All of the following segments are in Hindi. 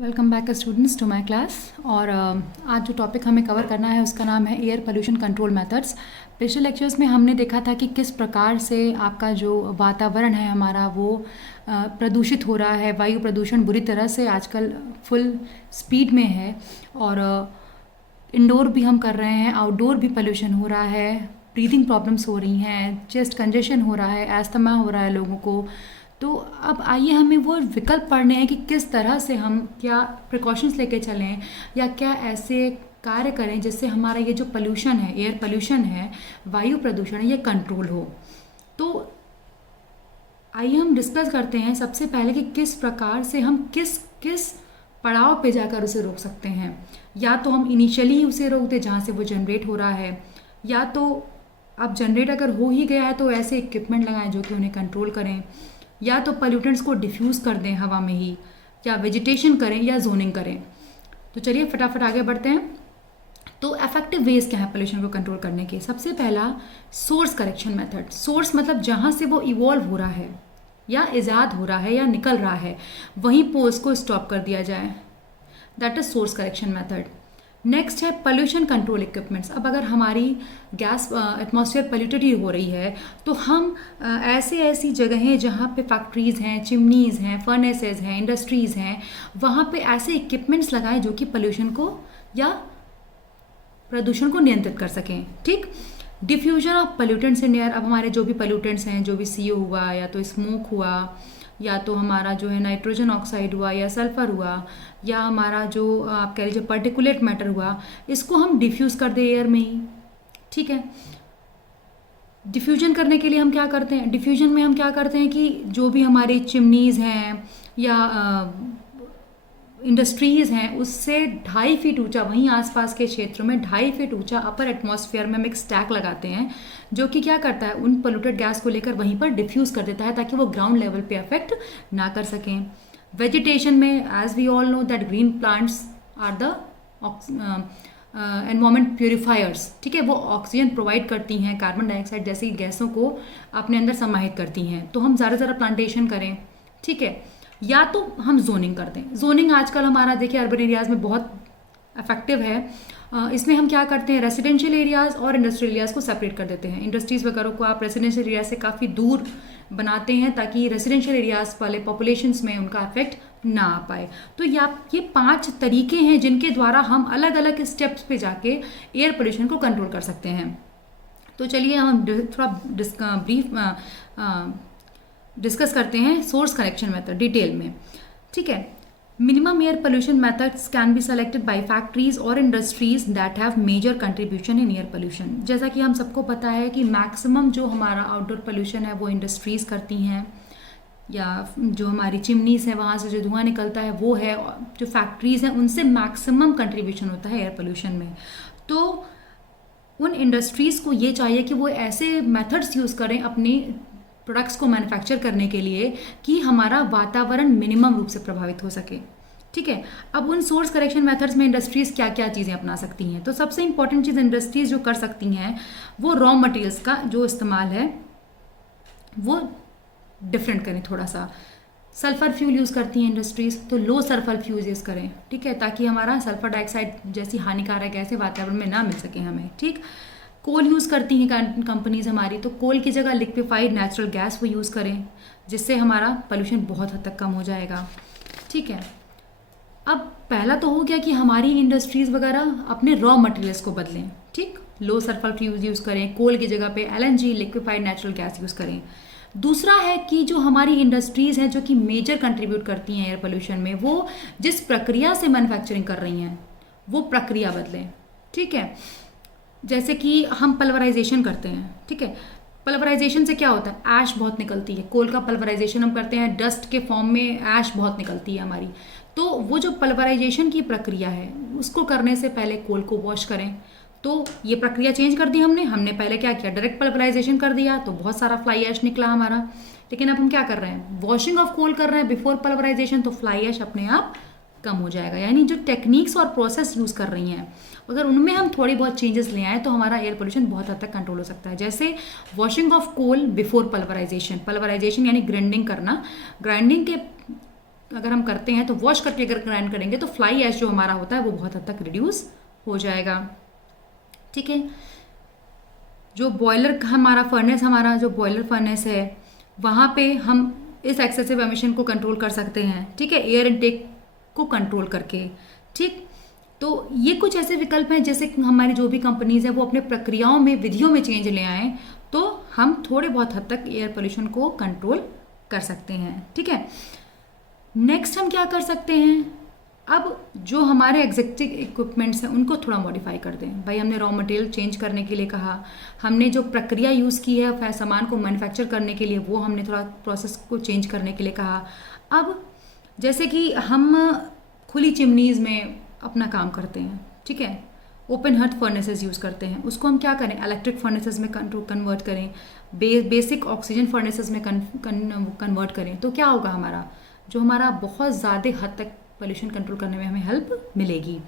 Welcome back students to my class. और आज जो टॉपिक हमें कवर करना है उसका नाम है एयर पोल्यूशन कंट्रोल मेथड्स। पिछले लेक्चर्स में हमने देखा था कि किस प्रकार से आपका जो वातावरण है हमारा वो प्रदूषित हो रहा है। वायु प्रदूषण बुरी तरह से आजकल फुल स्पीड में है और इंडोर भी हम कर रहे हैं, आउटडोर भी पोल्यूशन हो रहा है, ब्रीदिंग प्रॉब्लम्स हो रही हैं, चेस्ट कंजेशन हो रहा है, एस्थमा हो रहा है लोगों को। तो अब आइए हमें वो विकल्प पढ़ने हैं कि किस तरह से हम क्या प्रिकॉशंस लेके चलें या क्या ऐसे कार्य करें जिससे हमारा ये जो पोल्यूशन है, एयर पोल्यूशन है, वायु प्रदूषण है, ये कंट्रोल हो। तो आइए हम डिस्कस करते हैं सबसे पहले कि किस प्रकार से हम किस किस पड़ाव पे जाकर उसे रोक सकते हैं। या तो हम इनिशियली ही उसे रोक दें जहाँ से वो जनरेट हो रहा है, या तो अब जनरेट अगर हो ही गया है तो ऐसे इक्विपमेंट लगाएं जो कि उन्हें कंट्रोल करें, या तो पोल्यूटेंट्स को डिफ्यूज़ कर दें हवा में ही, या वेजिटेशन करें या जोनिंग करें। तो चलिए फटाफट आगे बढ़ते हैं। तो इफेक्टिव वेज क्या है पोल्यूशन को कंट्रोल करने के? सबसे पहला सोर्स करेक्शन मेथड। सोर्स मतलब जहाँ से वो इवॉल्व हो रहा है या ईजाद हो रहा है या निकल रहा है वहीं पे उसको स्टॉप कर दिया जाए, that is source correction method. Next है पोल्यूशन कंट्रोल इक्विपमेंट्स। अब अगर हमारी गैस एटमॉस्फेयर पोल्यूटेड ही हो रही है तो हम ऐसी जगहें जहाँ पे फैक्ट्रीज़ हैं, चिमनीज़ हैं, फर्नेसेस हैं, इंडस्ट्रीज़ हैं, वहाँ पे ऐसे इक्विपमेंट्स लगाएं जो कि पोल्यूशन को या प्रदूषण को नियंत्रित कर सकें। ठीक, diffusion of pollutants in air. अब हमारे जो भी पोल्यूटेंट्स हैं, जो भी CO हुआ या तो स्मोक हुआ या तो हमारा जो है नाइट्रोजन ऑक्साइड हुआ या सल्फर हुआ या हमारा जो आप कह लीजिए पर्टिकुलेट मैटर हुआ, इसको हम डिफ्यूज़ कर दें एयर में ही। ठीक है, डिफ्यूजन करने के लिए हम क्या करते हैं? डिफ्यूजन में हम क्या करते हैं कि जो भी हमारी चिमनीज़ हैं या इंडस्ट्रीज़ हैं उससे 2.5 फीट ऊंचा, वहीं आसपास के क्षेत्रों में 2.5 फीट ऊंचा अपर एटमॉस्फेयर में हम एक स्टैक लगाते हैं जो कि क्या करता है, उन पोल्यूटेड गैस को लेकर वहीं पर डिफ्यूज़ कर देता है ताकि वो ग्राउंड लेवल पे अफेक्ट ना कर सकें। वेजिटेशन में as we all know that green plants are the environment purifiers. ठीक है, वो ऑक्सीजन प्रोवाइड करती हैं, कार्बन डाइऑक्साइड जैसी गैसों को अपने अंदर समाहित करती हैं। तो हम ज़्यादा से ज़्यादा प्लांटेशन करें। ठीक है, या तो हम जोनिंग कर दें। जोनिंग आजकल हमारा देखिए अर्बन एरियाज़ में बहुत इफेक्टिव है। इसमें हम क्या करते हैं, रेसिडेंशियल एरियाज़ और इंडस्ट्रियल एरियाज़ को सेपरेट कर देते हैं। इंडस्ट्रीज़ वगैरह को आप रेसिडेंशियल एरिया से काफ़ी दूर बनाते हैं ताकि रेसिडेंशियल एरियाज़ वाले पॉपुलेशंस में उनका इफेक्ट ना आ पाए। तो ये 5 तरीके हैं जिनके द्वारा हम अलग अलग स्टेप्स पे जाके एयर पोल्यूशन को कंट्रोल कर सकते हैं। तो चलिए हम थोड़ा ब्रीफ डिस्कस करते हैं सोर्स करेक्शन मेथड डिटेल में। ठीक है, minimum air pollution methods can be selected by factories और industries that have major contribution in air pollution. जैसा कि हम सबको पता है कि मैक्सिमम जो हमारा आउटडोर पोल्यूशन है वो इंडस्ट्रीज करती हैं, या जो हमारी चिमनीज हैं वहाँ से जो धुआं निकलता है वो है, जो फैक्ट्रीज हैं उनसे मैक्सिमम कंट्रीब्यूशन होता है एयर पोल्यूशन में। तो उन इंडस्ट्रीज़ को ये चाहिए कि वो ऐसे मेथड्स यूज़ करें अपनी प्रोडक्ट्स को मैन्युफैक्चर करने के लिए कि हमारा वातावरण मिनिमम रूप से प्रभावित हो सके। ठीक है, अब उन सोर्स करेक्शन मेथड्स में इंडस्ट्रीज़ क्या क्या चीज़ें अपना सकती हैं? तो सबसे इंपॉर्टेंट चीज़ इंडस्ट्रीज़ जो कर सकती हैं वो रॉ मटेरियल्स का जो इस्तेमाल है वो डिफरेंट करें थोड़ा सा। सल्फर फ्यूल यूज़ करती हैं इंडस्ट्रीज़, तो लो सल्फर फ्यूल यूज़ करें। ठीक है, ताकि हमारा सल्फर डाइऑक्साइड जैसी हानिकारक गैसें वातावरण में ना मिल सके हमें। ठीक, कोल यूज़ करती हैं कंपनीज हमारी, तो कोल की जगह लिक्विफाइड नेचुरल गैस वो यूज़ करें जिससे हमारा पोल्यूशन बहुत हद तक कम हो जाएगा। ठीक है, अब पहला तो हो गया कि हमारी इंडस्ट्रीज़ वगैरह अपने रॉ मटेरियल्स को बदलें। ठीक, लो सल्फर फ्यूल यूज़ करें, कोल की जगह पे LNG liquefied natural gas use करें। दूसरा है कि जो हमारी इंडस्ट्रीज़ हैं जो कि मेजर कंट्रीब्यूट करती हैं एयर पोल्यूशन में, वो जिस प्रक्रिया से मैन्युफैक्चरिंग कर रही हैं वो प्रक्रिया बदलें। ठीक है, जैसे कि हम पल्वराइजेशन करते हैं। ठीक है, पल्वराइजेशन से क्या होता है, ऐश बहुत निकलती है। कोल का पल्वराइजेशन हम करते हैं, डस्ट के फॉर्म में ऐश बहुत निकलती है हमारी। तो वो जो पल्वराइजेशन की प्रक्रिया है उसको करने से पहले कोल को वॉश करें। तो ये प्रक्रिया चेंज कर दी हमने पहले क्या किया, डायरेक्ट पल्वराइजेशन कर दिया तो बहुत सारा फ्लाई ऐश निकला हमारा। लेकिन अब हम क्या कर रहे हैं, वॉशिंग ऑफ कोल कर रहे हैं बिफोर पल्वराइजेशन, तो फ्लाई ऐश अपने आप कम हो जाएगा। यानी जो टेक्निक्स और प्रोसेस यूज़ कर रही हैं अगर उनमें हम थोड़ी बहुत चेंजेस ले आए तो हमारा एयर पोल्यूशन बहुत हद तक कंट्रोल हो सकता है। जैसे washing of coal before pulverisation, pulverisation यानी ग्राइंडिंग करना, ग्राइंडिंग के अगर हम करते हैं तो वॉश करके अगर ग्राइंड करेंगे तो फ्लाई ऐश जो हमारा होता है वो बहुत हद तक रिड्यूस हो जाएगा। ठीक है, जो बॉयलर हमारा जो बॉयलर फर्नेस है वहाँ पे हम इस एक्सेसिव एमिशन को कंट्रोल कर सकते हैं। ठीक है, एयर इनटेक को कंट्रोल करके। ठीक, तो ये कुछ ऐसे विकल्प हैं जैसे हमारी जो भी कंपनीज हैं वो अपने प्रक्रियाओं में, विधियों में चेंज ले आएँ तो हम थोड़े बहुत हद तक एयर पोल्यूशन को कंट्रोल कर सकते हैं। ठीक है, नेक्स्ट हम क्या कर सकते हैं, अब जो हमारे एग्जिस्टिंग इक्विपमेंट्स हैं उनको थोड़ा मॉडिफाई कर दें। भाई हमने रॉ मटेरियल चेंज करने के लिए कहा, हमने जो प्रक्रिया यूज़ की है सामान को मैन्युफैक्चर करने के लिए वो हमने थोड़ा प्रोसेस को चेंज करने के लिए कहा। अब जैसे कि हम खुली चिमनीज़ में अपना काम करते हैं, ठीक है, ओपन हर्थ फर्नेसेस यूज़ करते हैं, उसको हम क्या करें, इलेक्ट्रिक फर्नेसेस में कन्वर्ट करें, बेसिक ऑक्सीजन फर्नेसेस में कन्वर्ट करें, तो क्या होगा, हमारा बहुत ज़्यादा हद तक पोल्यूशन कंट्रोल करने में हमें हेल्प मिलेगी।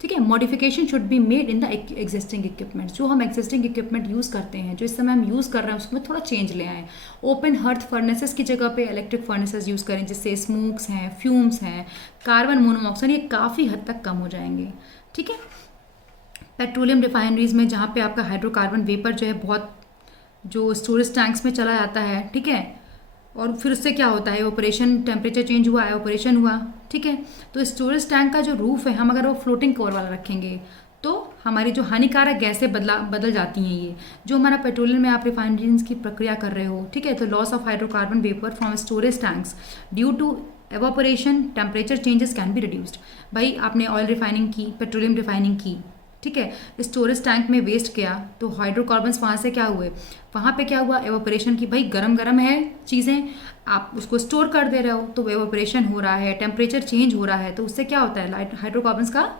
ठीक है, modification should be made in the existing equipments. जो हम एग्जिस्टिंग इक्विपमेंट यूज़ करते हैं, जो इस समय हम यूज़ कर रहे हैं, उसमें थोड़ा चेंज ले आएँ। ओपन हर्थ फर्नेसेस की जगह पे इलेक्ट्रिक फर्नेसेस यूज़ करें, जिससे स्मोक्स हैं, फ्यूम्स हैं, कार्बन मोनोऑक्साइड, ये काफ़ी हद तक कम हो जाएंगे। ठीक है, पेट्रोलियम रिफाइनरीज में जहाँ पे आपका हाइड्रोकार्बन वेपर जो है बहुत जो स्टोरेज टैंक्स में चला जाता है, ठीक है, और फिर उससे क्या होता है, ऑपरेशन, टेम्परेचर चेंज हुआ, ऑपरेशन हुआ। ठीक है, तो स्टोरेज टैंक का जो रूफ है हम अगर वो फ्लोटिंग कवर वाला रखेंगे तो हमारी जो हानिकारक गैसें बदल जाती हैं। ये जो हमारा पेट्रोलियम में आप रिफाइनरीज की प्रक्रिया कर रहे हो, ठीक है, तो loss of hydrocarbon vapour from storage tanks due to evaporation temperature changes can be reduced. भाई आपने ऑयल रिफाइनिंग की, पेट्रोलियम रिफाइनिंग की, ठीक है, स्टोरेज टैंक में वेस्ट किया तो हाइड्रोकार्बन्स वहाँ से क्या हुए, वहाँ पे क्या हुआ, एवापोरेशन की। भाई गरम है चीज़ें, आप उसको स्टोर कर दे रहे हो तो एवापोरेशन हो रहा है, टेम्परेचर चेंज हो रहा है, तो उससे क्या होता है, हाइड्रोकार्बन्स का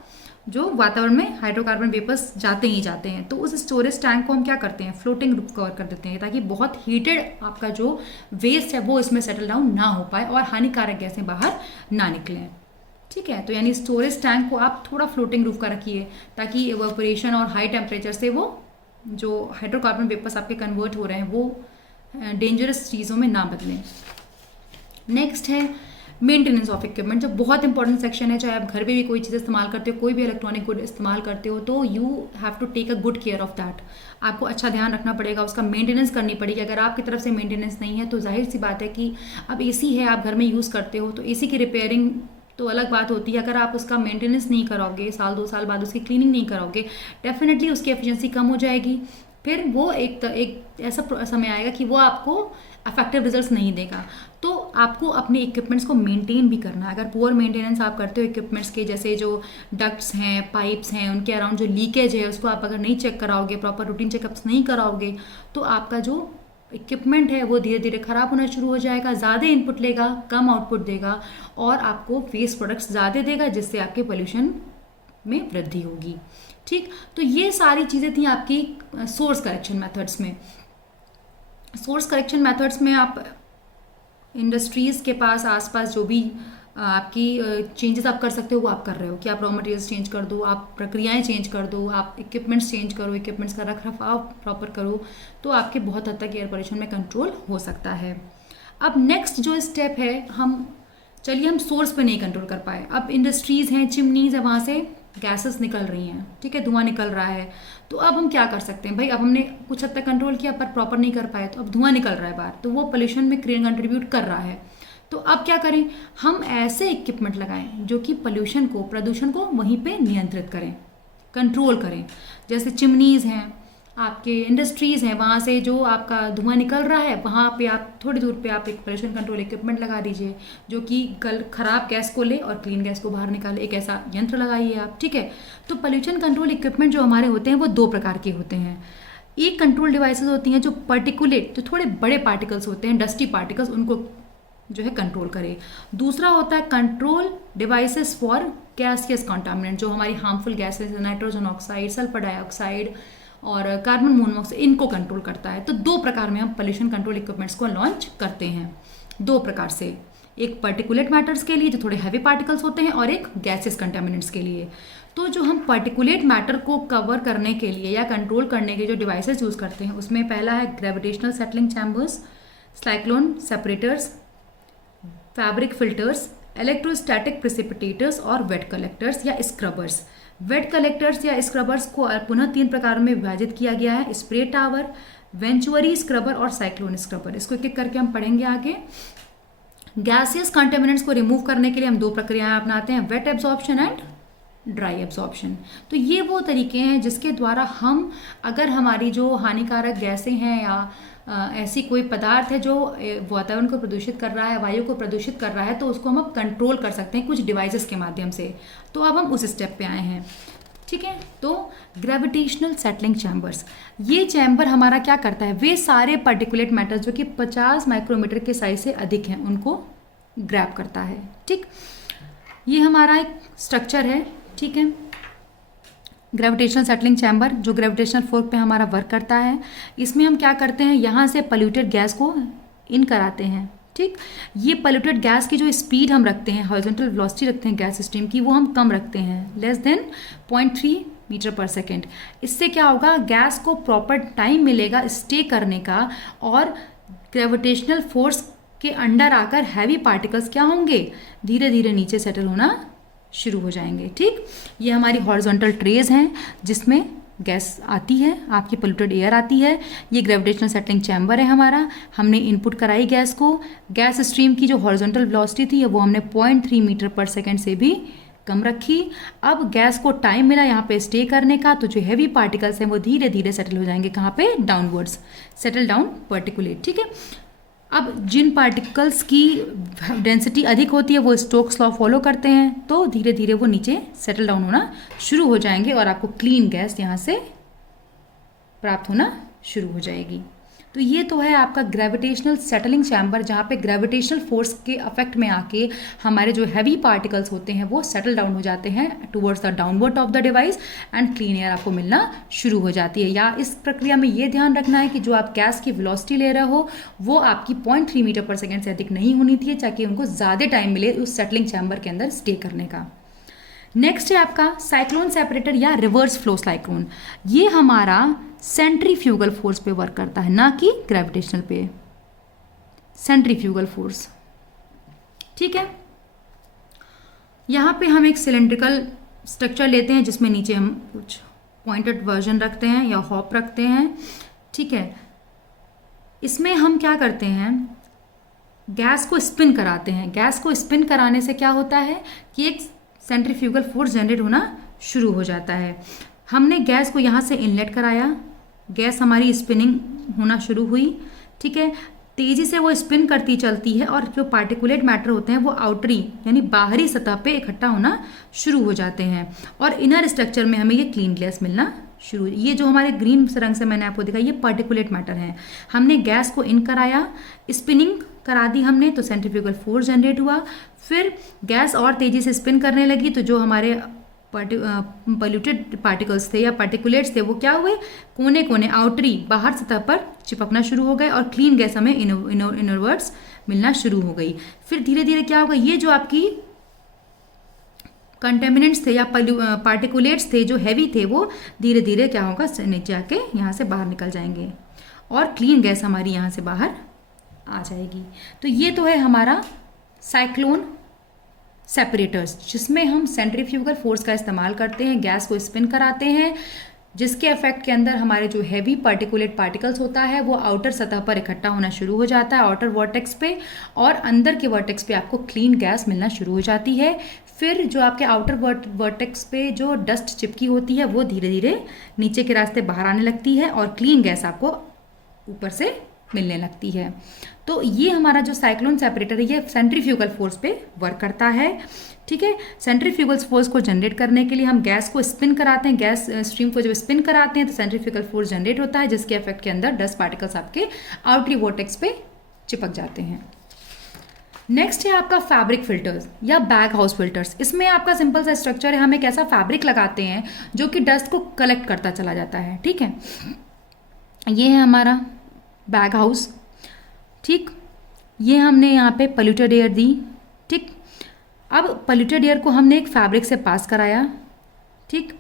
जो वातावरण में हाइड्रोकार्बन वेपर्स जाते ही जाते हैं। तो उस स्टोरेज टैंक को हम क्या करते हैं, फ्लोटिंग रूप कवर कर देते हैं, ताकि बहुत हीटेड आपका जो वेस्ट है वो इसमें सेटल डाउन ना हो पाए और हानिकारक गैसें बाहर ना निकलें। ठीक है, तो यानी स्टोरेज टैंक को आप थोड़ा फ्लोटिंग रूफ का रखिए ताकि एवापोरेशन और हाई टेम्परेचर से वो जो हाइड्रोकार्बन वेपर्स आपके कन्वर्ट हो रहे हैं वो डेंजरस चीज़ों में ना बदलें। नेक्स्ट है मेंटेनेंस ऑफ इक्विपमेंट, जो बहुत इंपॉर्टेंट सेक्शन है। चाहे आप घर पे भी कोई चीज़ इस्तेमाल करते हो, कोई भी इलेक्ट्रॉनिक गुड इस्तेमाल करते हो, तो you have to take a good care of that. आपको अच्छा ध्यान रखना पड़ेगा, उसका मेंटेनेंस करनी पड़ेगी। अगर आपकी तरफ से मेंटेनेंस नहीं है तो जाहिर सी बात है कि अब एसी है, आप घर में यूज़ करते हो, तो एसी की रिपेयरिंग तो अलग बात होती है। अगर आप उसका मेंटेनेंस नहीं कराओगे, साल 2 साल बाद उसकी क्लीनिंग नहीं कराओगे, डेफिनेटली उसकी एफिशिएंसी कम हो जाएगी। फिर वो एक ऐसा समय आएगा कि वो आपको अफेक्टिव रिजल्ट्स नहीं देगा। तो आपको अपने इक्विपमेंट्स को मेंटेन भी करना है। अगर पुअर मेंटेनेंस आप करते हो इक्विपमेंट्स के, जैसे जो डक्ट्स हैं, पाइप्स हैं, उनके अराउंड जो लीकेज है उसको आप अगर नहीं चेक कराओगे, प्रॉपर रूटीन चेकअप्स नहीं कराओगे, तो आपका जो इक्विपमेंट है वो धीरे धीरे ख़राब होना शुरू हो जाएगा, ज़्यादा इनपुट लेगा, कम आउटपुट देगा और आपको वेस्ट प्रोडक्ट्स ज़्यादा देगा, जिससे आपके पोल्यूशन में वृद्धि होगी। ठीक, तो ये सारी चीज़ें थी आपकी सोर्स करेक्शन मेथड्स में। सोर्स करेक्शन मेथड्स में आप इंडस्ट्रीज़ के पास आसपास जो भी आपकी चेंजेस आप कर सकते हो वो आप कर रहे हो, कि आप रॉ मटेरियल्स चेंज कर दो, आप प्रक्रियाएं चेंज कर दो, आप इक्विपमेंट्स चेंज करो, इक्विपमेंट्स का रखरखाव प्रॉपर करो, तो आपके बहुत हद तक एयर पोल्यूशन में कंट्रोल हो सकता है। अब नेक्स्ट जो स्टेप है, चलिए हम सोर्स पे नहीं कंट्रोल कर पाए, अब इंडस्ट्रीज़ हैं, चिमनीज़ है, वहाँ से गैसेस निकल रही हैं, ठीक है, धुआं निकल रहा है, तो अब हम क्या कर सकते हैं। भाई अब हमने कुछ हद तक कंट्रोल किया पर प्रॉपर नहीं कर पाए, तो अब धुआं निकल रहा है बाहर, तो वो पोल्यूशन में कंट्रीब्यूट कर रहा है। तो अब क्या करें, हम ऐसे इक्विपमेंट लगाएं जो कि प्रदूषण को वहीं पे नियंत्रित करें, कंट्रोल करें। जैसे चिमनीज़ हैं, आपके इंडस्ट्रीज़ हैं, वहाँ से जो आपका धुआं निकल रहा है वहाँ पे आप थोड़ी दूर पे आप एक पोल्यूशन कंट्रोल इक्विपमेंट लगा दीजिए जो कि खराब गैस को ले और क्लीन गैस को बाहर निकाले, एक ऐसा यंत्र लगाइए आप। ठीक है, तो पोल्यूशन कंट्रोल इक्विपमेंट जो हमारे होते हैं वो 2 प्रकार के होते हैं। एक कंट्रोल डिवाइसेस होती हैं जो पर्टिकुलेट, जो थोड़े बड़े पार्टिकल्स होते हैं, डस्टी पार्टिकल्स, उनको जो है कंट्रोल करे। दूसरा होता है कंट्रोल डिवाइसेस फॉर गैसियस कॉन्टामिनेंट, जो हमारी harmful gases, nitrogen oxide, sulphur dioxide और कार्बन मोनोऑक्साइड, इनको कंट्रोल करता है। तो 2 प्रकार में हम पोल्यूशन कंट्रोल इक्विपमेंट्स को लॉन्च करते हैं, 2 प्रकार से, एक पर्टिकुलेट मैटर्स के लिए जो थोड़े हैवी पार्टिकल्स होते हैं और एक गैसेस कंटामिनेंट्स के लिए। तो जो हम पर्टिकुलेट मैटर को कवर करने के लिए या कंट्रोल करने के जो डिवाइसेस यूज़ करते हैं उसमें पहला है gravitational settling chambers, cyclone separators, fabric filters, electrostatic precipitators और वेट कलेक्टर्स या स्क्रबर्स। वेट कलेक्टर्स या स्क्रबर्स को पुनः 3 प्रकारों में विभाजित किया गया है, स्प्रे टावर, वेंचुअरी स्क्रबर और साइक्लोन स्क्रबर। इसको एक एक करके हम पढ़ेंगे आगे। गैसियस कंटेमिनेंट्स को रिमूव करने के लिए हम 2 प्रक्रियाएं अपनाते हैं, wet absorption and dry absorption. तो ये वो तरीके हैं जिसके द्वारा हम, अगर हमारी जो हानिकारक गैसें हैं या ऐसी कोई पदार्थ है जो वातावरण को प्रदूषित कर रहा है, वायु को प्रदूषित कर रहा है, तो उसको हम कंट्रोल कर सकते हैं कुछ डिवाइसेस के माध्यम से। तो अब हम उस स्टेप पे आए हैं, ठीक है। तो ग्रेविटेशनल सेटलिंग चैम्बर्स, ये चैम्बर हमारा क्या करता है, वे सारे पार्टिकुलेट मैटर्स जो कि 50 माइक्रोमीटर के साइज से अधिक हैं उनको ग्रैब करता है, ठीक। ये हमारा एक स्ट्रक्चर है, ठीक है, ग्रेविटेशनल सेटलिंग चैम्बर, जो ग्रेविटेशनल फोर्स पे हमारा वर्क करता है। इसमें हम क्या करते हैं, यहाँ से पोल्यूटेड गैस को इन कराते हैं, ठीक। ये पोल्यूटेड गैस की जो स्पीड हम रखते हैं, हॉरिजॉन्टल वेलोसिटी रखते हैं गैस स्ट्रीम की, वो हम कम रखते हैं, लेस देन 0.3 मीटर पर सेकेंड। इससे क्या होगा, गैस को प्रॉपर टाइम मिलेगा स्टे करने का, और ग्रेविटेशनल फोर्स के अंडर आकर हैवी पार्टिकल्स क्या होंगे, धीरे धीरे नीचे सेटल होना शुरू हो जाएंगे, ठीक। ये हमारी हॉरिजॉन्टल ट्रेज हैं जिसमें गैस आती है, आपकी पोल्यूटेड एयर आती है। ये ग्रेविटेशनल सेटलिंग चैम्बर है हमारा, हमने इनपुट कराई गैस को, गैस स्ट्रीम की जो हॉरिजॉन्टल वेलोसिटी थी वो हमने 0.3 मीटर पर सेकेंड से भी कम रखी। अब गैस को टाइम मिला यहाँ पे स्टे करने का, तो जो हैवी पार्टिकल्स हैं वो धीरे धीरे सेटल हो जाएंगे, कहाँ पे, डाउनवर्ड्स, सेटल डाउन पार्टिकुलेट, ठीक है। अब जिन पार्टिकल्स की डेंसिटी अधिक होती है वो स्टोक्स लॉ फॉलो करते हैं, तो धीरे धीरे वो नीचे सेटल डाउन होना शुरू हो जाएंगे और आपको क्लीन गैस यहाँ से प्राप्त होना शुरू हो जाएगी। तो ये तो है आपका ग्रेविटेशनल सेटलिंग चैम्बर, जहाँ पे ग्रेविटेशनल फोर्स के अफेक्ट में आके हमारे जो हैवी पार्टिकल्स होते हैं वो सेटल डाउन हो जाते हैं towards the downward of the device and clean air आपको मिलना शुरू हो जाती है। या इस प्रक्रिया में ये ध्यान रखना है कि जो आप गैस की वेलोसिटी ले रहे हो वो आपकी 0.3 मीटर पर सेकेंड से अधिक नहीं होनी थी, ताकि उनको ज़्यादा टाइम मिले उस सेटलिंग चैम्बर के अंदर स्टे करने का। नेक्स्ट है आपका साइक्लोन सेपरेटर या रिवर्स फ्लो साइक्लोन। ये हमारा सेंट्रीफ्यूगल फोर्स पे वर्क करता है, ना कि ग्रेविटेशनल पे, सेंट्रीफ्यूगल फोर्स, ठीक है। यहाँ पे हम एक सिलेंड्रिकल स्ट्रक्चर लेते हैं जिसमें नीचे हम कुछ पॉइंटेड वर्जन रखते हैं या हॉप रखते हैं, ठीक है। इसमें हम क्या करते हैं, गैस को स्पिन कराते हैं। गैस को स्पिन कराने से क्या होता है कि एक सेंट्रीफ्यूगल फोर्स जनरेट होना शुरू हो जाता है। हमने गैस को यहाँ से इनलेट कराया, गैस हमारी स्पिनिंग होना शुरू हुई, ठीक है। तेज़ी से वो स्पिन करती चलती है और जो पार्टिकुलेट मैटर होते हैं वो आउटरी यानी बाहरी सतह पे इकट्ठा होना शुरू हो जाते हैं और इनर स्ट्रक्चर में हमें ये क्लीन गैस मिलना शुरू। ये जो हमारे ग्रीन रंग से मैंने आपको दिखाया, ये पार्टिकुलेट मैटर हैं। हमने गैस को इन कराया, स्पिनिंग करा दी हमने, तो सेंट्रीफ्यूगल फोर्स जनरेट हुआ। फिर गैस और तेज़ी से स्पिन करने लगी, तो जो हमारे पोल्यूटेड पार्टिकल्स थे या पार्टिकुलेट्स थे वो क्या हुए, कोने कोने आउटरी बाहर सतह पर चिपकना शुरू हो गए और क्लीन गैस हमें इनवर्ड्स मिलना शुरू हो गई। फिर धीरे धीरे क्या होगा, ये जो आपकी कंटेमिनेंट्स थे या पार्टिकुलेट्स थे जो हैवी थे वो धीरे धीरे क्या होगा, नीचे आके यहाँ से बाहर निकल जाएंगे और क्लीन गैस हमारी यहाँ से बाहर आ जाएगी। तो ये तो है हमारा साइक्लोन सेपरेटर्स, जिसमें हम सेंट्रीफ्यूगल फोर्स का इस्तेमाल करते हैं, गैस को स्पिन कराते हैं, जिसके इफेक्ट के अंदर हमारे जो हैवी पार्टिकुलेट पार्टिकल्स होता है वो आउटर सतह पर इकट्ठा होना शुरू हो जाता है आउटर वर्टेक्स पे, और अंदर के वर्टेक्स पे आपको क्लीन गैस मिलना शुरू हो जाती है। फिर जो आपके आउटर वर्टेक्स पे जो डस्ट चिपकी होती है वो धीरे धीरे नीचे के रास्ते बाहर आने लगती है और क्लीन गैस आपको ऊपर से मिलने लगती है। तो ये हमारा जो साइक्लोन सेपरेटर है ये सेंट्रीफ्यूगल फोर्स पे वर्क करता है, ठीक है। सेंट्रीफ्यूगल फोर्स को जनरेट करने के लिए हम गैस को स्पिन कराते हैं, गैस स्ट्रीम को जब स्पिन कराते हैं तो सेंट्रीफ्यूगल फोर्स जनरेट होता है, जिसके इफेक्ट के अंदर डस्ट पार्टिकल्स आपके आउटरी वोर्टेक्स पे चिपक जाते हैं। नेक्स्ट है आपका फैब्रिक फिल्टर्स या बैग हाउस फिल्टर्स। इसमें आपका सिंपल सा स्ट्रक्चर है, हम एक ऐसा फैब्रिक लगाते हैं जो कि डस्ट को कलेक्ट करता चला जाता है, ठीक है। ये है हमारा बैग हाउस, ठीक। ये हमने यहाँ पे पोल्यूटेड एयर दी, ठीक। अब पोल्यूटेड एयर को हमने एक फैब्रिक से पास कराया, ठीक।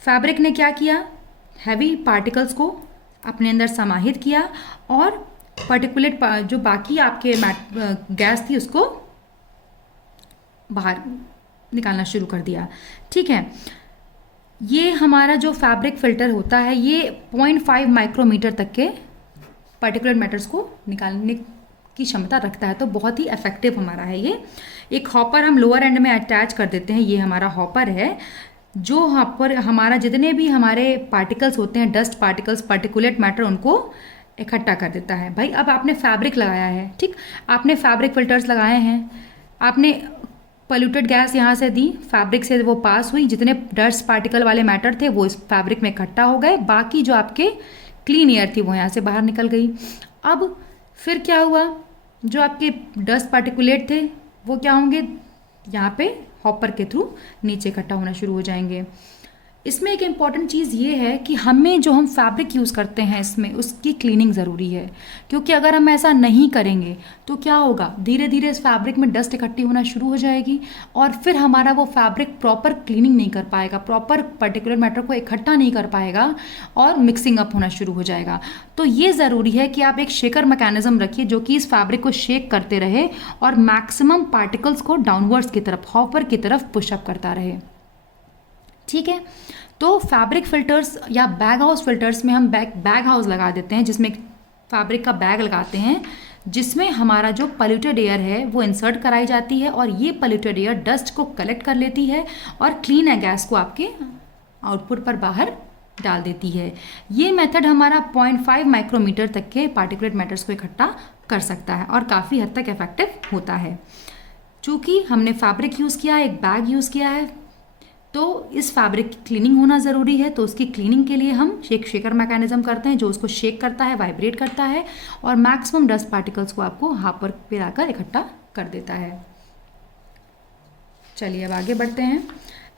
फैब्रिक ने क्या किया, हैवी पार्टिकल्स को अपने अंदर समाहित किया और पार्टिकुलेट जो बाकी आपके गैस थी उसको बाहर निकालना शुरू कर दिया। ठीक है, ये हमारा जो फैब्रिक फ़िल्टर होता है ये 0.5 माइक्रोमीटर तक के पर्टिकुलर मैटर्स को निकालने की क्षमता रखता है, तो बहुत ही इफेक्टिव हमारा है ये। एक हॉपर हम लोअर एंड में अटैच कर देते हैं, ये हमारा हॉपर है जो हॉपर हमारा जितने भी हमारे पार्टिकल्स होते हैं, डस्ट पार्टिकल्स, पार्टिकुलेट मैटर, उनको इकट्ठा कर देता है। भाई अब आपने फैब्रिक लगाया है, ठीक, आपने फैब्रिक फिल्टर्स लगाए हैं, आपने पोल्यूटेड गैस यहाँ से दी, फैब्रिक से वो पास हुई, जितने डस्ट पार्टिकल वाले मैटर थे वो इस फैब्रिक में इकट्ठा हो गए, बाकी जो आपके क्लीन एयर थी वो यहाँ से बाहर निकल गई। अब फिर क्या हुआ, जो आपके डस्ट पार्टिकुलेट थे वो क्या होंगे, यहाँ पे हॉपर के थ्रू नीचे इकट्ठा होना शुरू हो जाएंगे। इसमें एक इम्पॉर्टेंट चीज़ ये है कि हमें जो हम फैब्रिक यूज़ करते हैं इसमें उसकी क्लीनिंग ज़रूरी है, क्योंकि अगर हम ऐसा नहीं करेंगे तो क्या होगा, धीरे धीरे इस फैब्रिक में डस्ट इकट्ठी होना शुरू हो जाएगी और फिर हमारा वो फैब्रिक प्रॉपर क्लीनिंग नहीं कर पाएगा, प्रॉपर पर्टिकुलर मैटर को इकट्ठा नहीं कर पाएगा और मिक्सिंग अप होना शुरू हो जाएगा। तो ये ज़रूरी है कि आप एक शेकर मैकेनिज्म रखिए जो कि इस फैब्रिक को शेक करते रहे और मैक्सिमम पार्टिकल्स को डाउनवर्ड्स की तरफ, हॉपर की तरफ पुशअप करता रहे। ठीक है, तो फैब्रिक फिल्टर्स या बैग हाउस फिल्टर्स में हम बैग हाउस लगा देते हैं, जिसमें फैब्रिक का बैग लगाते हैं जिसमें हमारा जो पोल्यूटेड एयर है वो इंसर्ट कराई जाती है और ये पोल्यूटेड एयर डस्ट को कलेक्ट कर लेती है और क्लीन है गैस को आपके आउटपुट पर बाहर डाल देती है। ये मेथड हमारा 0.5 माइक्रोमीटर तक के पार्टिकुलेट मैटर्स को इकट्ठा कर सकता है और काफ़ी हद तक इफेक्टिव होता है। चूँकि हमने फैब्रिक यूज़ किया है, एक बैग यूज़ किया है, तो इस फैब्रिक की क्लीनिंग होना ज़रूरी है। तो उसकी क्लीनिंग के लिए हम शेकर मैकेनिज्म करते हैं जो उसको शेक करता है, वाइब्रेट करता है और मैक्सिमम डस्ट पार्टिकल्स को आपको हॉपर पे लाकर इकट्ठा कर देता है। चलिए अब आगे बढ़ते हैं।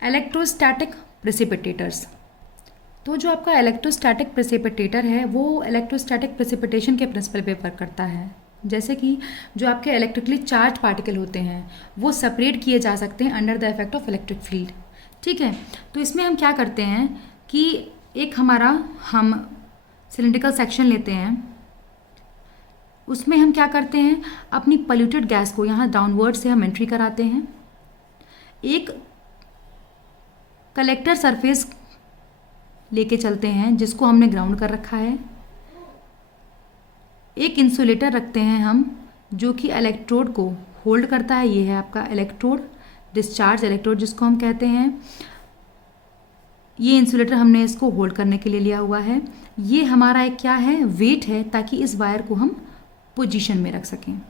Electrostatic precipitators. तो जो आपका इलेक्ट्रोस्टैटिक प्रेसिपिटेटर है वो इलेक्ट्रोस्टैटिक प्रेसिपिटेशन के प्रिंसिपल पे वर्क करता है। जैसे कि जो आपके इलेक्ट्रिकली चार्ज पार्टिकल होते हैं वो सेपरेट किए जा सकते हैं under the effect of electric field. ठीक है, तो इसमें हम क्या करते हैं कि एक हमारा हम सिलिंड्रिकल सेक्शन लेते हैं, उसमें हम क्या करते हैं, अपनी पोल्यूटेड गैस को यहाँ डाउनवर्ड से हम एंट्री कराते हैं। एक कलेक्टर सरफेस लेके चलते हैं जिसको हमने ग्राउंड कर रखा है। एक इंसुलेटर रखते हैं हम जो कि इलेक्ट्रोड को होल्ड करता है, ये है आपका इलेक्ट्रोड, डिस्चार्ज इलेक्ट्रोड जिसको हम कहते हैं। ये इंसुलेटर हमने इसको होल्ड करने के लिए लिया हुआ है। ये हमारा एक क्या है, वेट है, ताकि इस वायर को हम पोजीशन में रख सकें।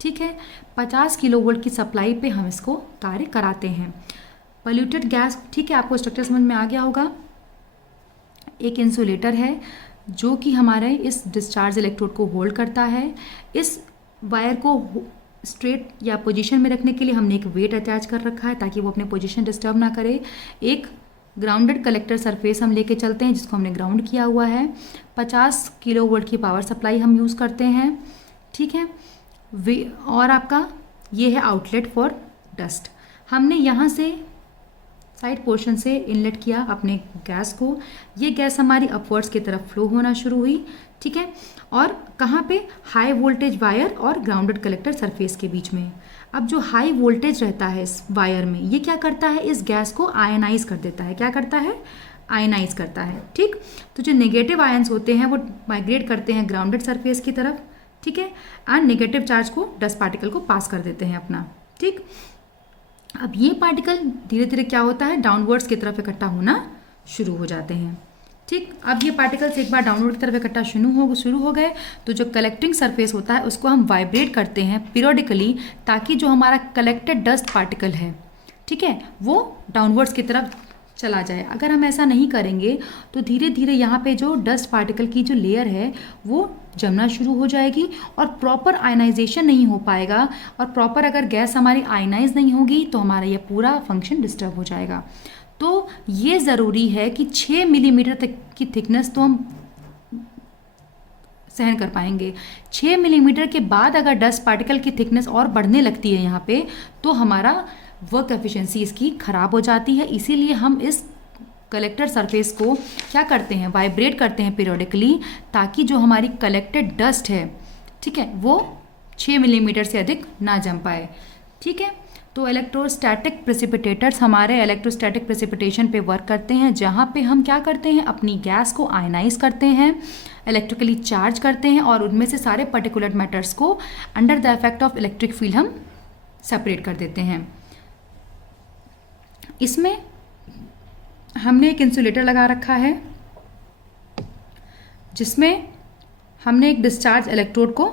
ठीक है, 50 किलोवोल्ट की सप्लाई पे हम इसको कार्य कराते हैं। पोल्यूटेड गैस, ठीक है, आपको स्ट्रक्चर समझ में आ गया होगा। एक इंसुलेटर है जो कि हमारे इस डिस्चार्ज इलेक्ट्रोड को होल्ड करता है। इस वायर को स्ट्रेट या पोजीशन में रखने के लिए हमने एक वेट अटैच कर रखा है ताकि वो अपने पोजीशन डिस्टर्ब ना करे। एक ग्राउंडेड कलेक्टर सरफेस हम लेके चलते हैं जिसको हमने ग्राउंड किया हुआ है। 50 किलोवोल्ट की पावर सप्लाई हम यूज़ करते हैं। ठीक है, और आपका ये है आउटलेट फॉर डस्ट। हमने यहाँ से साइड पोर्शन से इनलेट किया अपने गैस को, ये गैस हमारी अपवर्ड्स की तरफ फ्लो होना शुरू हुई। ठीक है, और कहाँ पे, हाई वोल्टेज वायर और ग्राउंडेड कलेक्टर सरफेस के बीच में। अब जो हाई वोल्टेज रहता है इस वायर में, ये क्या करता है, इस गैस को आयनाइज कर देता है। क्या करता है, आयनाइज करता है। ठीक, तो जो नेगेटिव आयंस होते हैं वो माइग्रेट करते हैं ग्राउंडेड सरफेस की तरफ। ठीक है, एंड नेगेटिव चार्ज को, डस्ट पार्टिकल को पास कर देते हैं अपना। ठीक, अब ये पार्टिकल धीरे धीरे क्या होता है, डाउनवर्ड्स की तरफ इकट्ठा होना शुरू हो जाते हैं। ठीक, अब ये पार्टिकल्स एक बार डाउनवर्ड की तरफ इकट्ठा शुरू हो गए तो जो कलेक्टिंग सरफेस होता है उसको हम वाइब्रेट करते हैं पीरियोडिकली, ताकि जो हमारा कलेक्टेड डस्ट पार्टिकल है, ठीक है, वो डाउनवर्ड्स की तरफ चला जाए। अगर हम ऐसा नहीं करेंगे तो धीरे धीरे यहाँ पे जो डस्ट पार्टिकल की जो लेयर है वो जमना शुरू हो जाएगी और प्रॉपर आयनाइजेशन नहीं हो पाएगा, और प्रॉपर अगर गैस हमारी आयनाइज नहीं होगी तो हमारा ये पूरा फंक्शन डिस्टर्ब हो जाएगा। तो ये ज़रूरी है कि 6 मिलीमीटर तक की थिकनेस तो हम सहन कर पाएंगे। 6 मिलीमीटर के बाद अगर डस्ट पार्टिकल की थिकनेस और बढ़ने लगती है यहाँ पे, तो हमारा वर्क एफिशिएंसी इसकी ख़राब हो जाती है। इसीलिए हम इस कलेक्टर सरफेस को क्या करते हैं, वाइब्रेट करते हैं पीरियोडिकली, ताकि जो हमारी कलेक्टेड डस्ट है, ठीक है, वो 6 मिलीमीटर से अधिक ना जम पाए। ठीक है, तो इलेक्ट्रोस्टैटिक प्रेसिपिटेटर्स हमारे इलेक्ट्रोस्टैटिक प्रेसिपिटेशन पे वर्क करते हैं, जहाँ पे हम क्या करते हैं, अपनी गैस को आयनाइज करते हैं, इलेक्ट्रिकली चार्ज करते हैं और उनमें से सारे पर्टिकुलर मैटर्स को under the effect of electric field हम सेपरेट कर देते हैं। इसमें हमने एक इंसुलेटर लगा रखा है जिसमें हमने एक डिस्चार्ज इलेक्ट्रोड को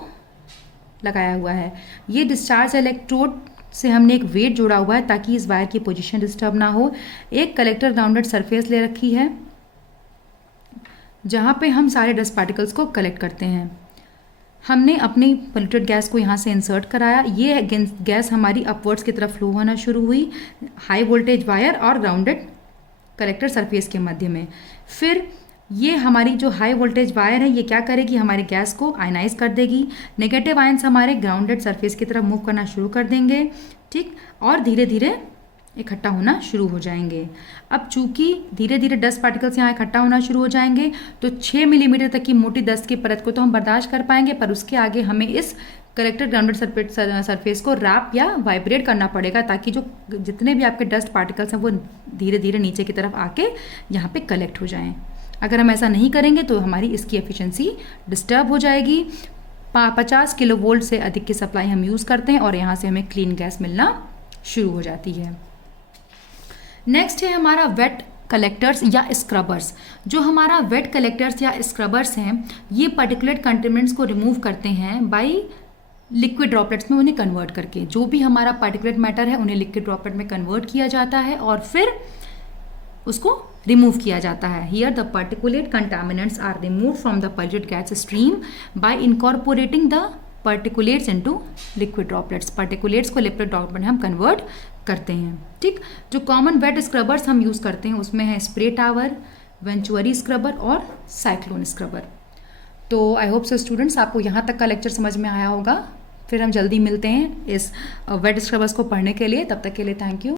लगाया हुआ है। ये डिस्चार्ज इलेक्ट्रोड से हमने एक वेट जोड़ा हुआ है ताकि इस वायर की पोजीशन डिस्टर्ब ना हो। एक कलेक्टर ग्राउंडेड सरफेस ले रखी है जहाँ पे हम सारे डस्ट पार्टिकल्स को कलेक्ट करते हैं। हमने अपनी पोल्यूटेड गैस को यहाँ से इंसर्ट कराया। ये गैस हमारी अपवर्ड्स की तरफ फ्लो होना शुरू हुई हाई वोल्टेज वायर और ग्राउंडेड कलेक्टर सरफेस के मध्य में। फिर ये हमारी जो हाई वोल्टेज वायर है ये क्या करेगी, हमारी गैस को आयनाइज कर देगी। नेगेटिव आयंस हमारे ग्राउंडेड सरफेस की तरफ मूव करना शुरू कर देंगे, ठीक, और धीरे धीरे इकट्ठा होना शुरू हो जाएंगे। अब चूंकि धीरे धीरे डस्ट पार्टिकल्स यहाँ इकट्ठा होना शुरू हो जाएंगे तो 6 मिलीमीटर तक की मोटी डस्ट की परत को तो हम बर्दाश्त कर पाएंगे, पर उसके आगे हमें इस कलेक्टर ग्राउंडेड सरफेस को रैप या वाइब्रेट करना पड़ेगा ताकि जो जितने भी आपके डस्ट पार्टिकल्स हैं वो धीरे धीरे नीचे की तरफ आके यहाँ पे कलेक्ट हो जाएं। अगर हम ऐसा नहीं करेंगे तो हमारी इसकी एफिशिएंसी डिस्टर्ब हो जाएगी। 50 किलो वोल्ट से अधिक की सप्लाई हम यूज़ करते हैं और यहाँ से हमें क्लीन गैस मिलना शुरू हो जाती है। नेक्स्ट है हमारा वेट कलेक्टर्स या स्क्रबर्स। जो हमारा वेट कलेक्टर्स या स्क्रबर्स हैं ये पर्टिकुलर कंटेमिनेंट्स को रिमूव करते हैं बाई लिक्विड ड्रॉपलेट्स में उन्हें कन्वर्ट करके। जो भी हमारा पार्टिकुलेट मैटर है उन्हें लिक्विड ड्रॉपलेट में कन्वर्ट किया जाता है और फिर उसको रिमूव किया जाता है। Here the particulate contaminants are remove from the polluted gas stream by incorporating the particulates into liquid droplets. Particulates को लिक्विड ड्रॉपलेट में हम कन्वर्ट करते हैं, ठीक। जो कॉमन वेट स्क्रबर्स हम यूज़ करते हैं उसमें है स्प्रे टावर, वेंचुअरी स्क्रबर और साइक्लोन स्क्रबर। तो आई होप सो स्टूडेंट्स आपको यहाँ तक का लेक्चर समझ में आया होगा। फिर हम जल्दी मिलते हैं इस वेट स्क्रबर्स को पढ़ने के लिए। तब तक के लिए थैंक यू।